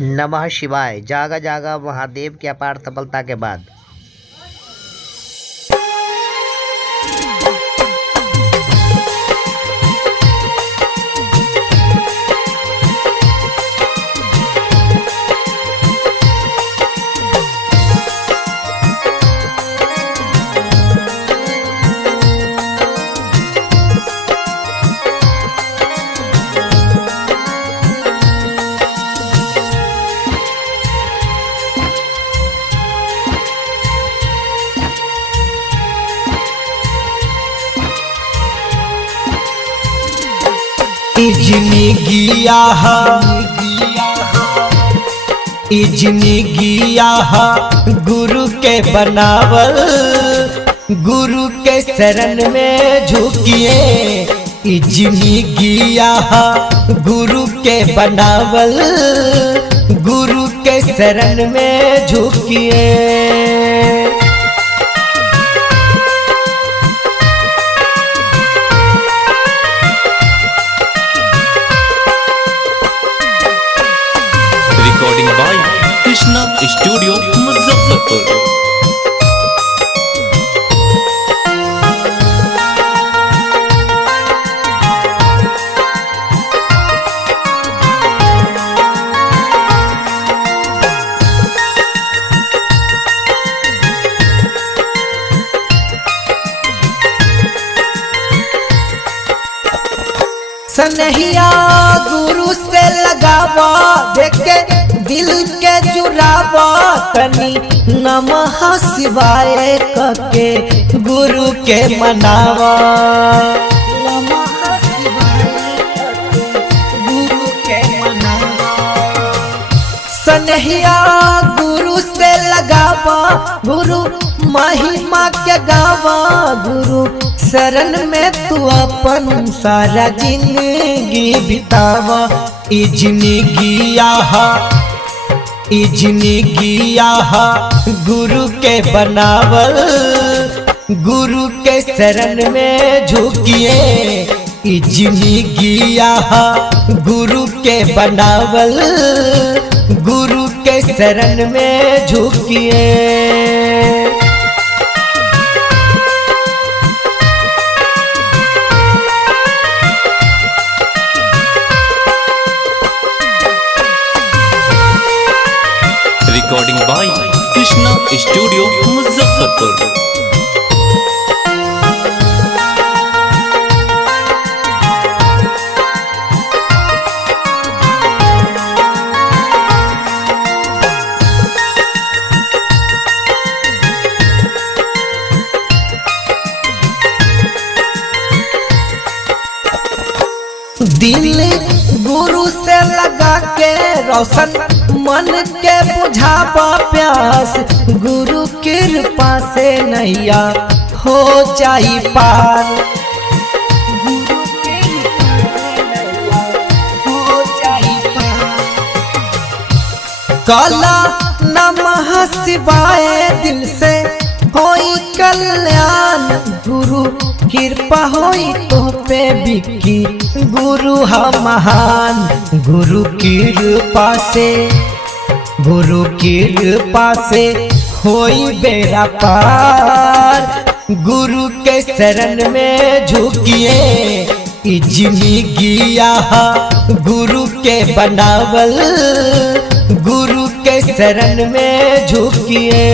नमः शिवाय। जागा जागा महादेव की अपार सफलता के बाद इजनी गिया गुरु के बनावल, गुरु के शरण में झुकिए। इजनी गिया गुरु के बनावल, गुरु के शरण में झुकिए। Recording by Krishna studio Muzaffarpur. सनहिया गुरु से लगावा, देखे दिल के जुड़ावा। तनी नमः शिवाय कके गुरु के मनावा। नमः शिवाय कके गुरु के मनावा। सनहिया गुरु से लगावा, गुरु महिमा के गावा। गुरु शरण में तू अपन सारा जिंदगी बितावा। इजनी गिया गुरु के बनावल, गुरु के शरण में झुकिए। इजनी गिया गुरु के बनावल, गुरु के शरण में झुकिए। Recording by Krishna studio Muzaffarpur. दिल गुरु से लगा के रोशन मन के बुझावा प्यास। गुरु कृपा से नैया हो जाई पार। गुरु कृपा से नैया हो जाई पार। काला नमः शिवाय दिल से होई कल्याण। गुरु कृपा होई तो पे बिकी, गुरु हम महान। गुरु कृपा से होई बेड़ा पार। गुरु के शरण में झुकिए। इजनी गिया गुरु के बनावल, गुरु के शरण में झुकिए।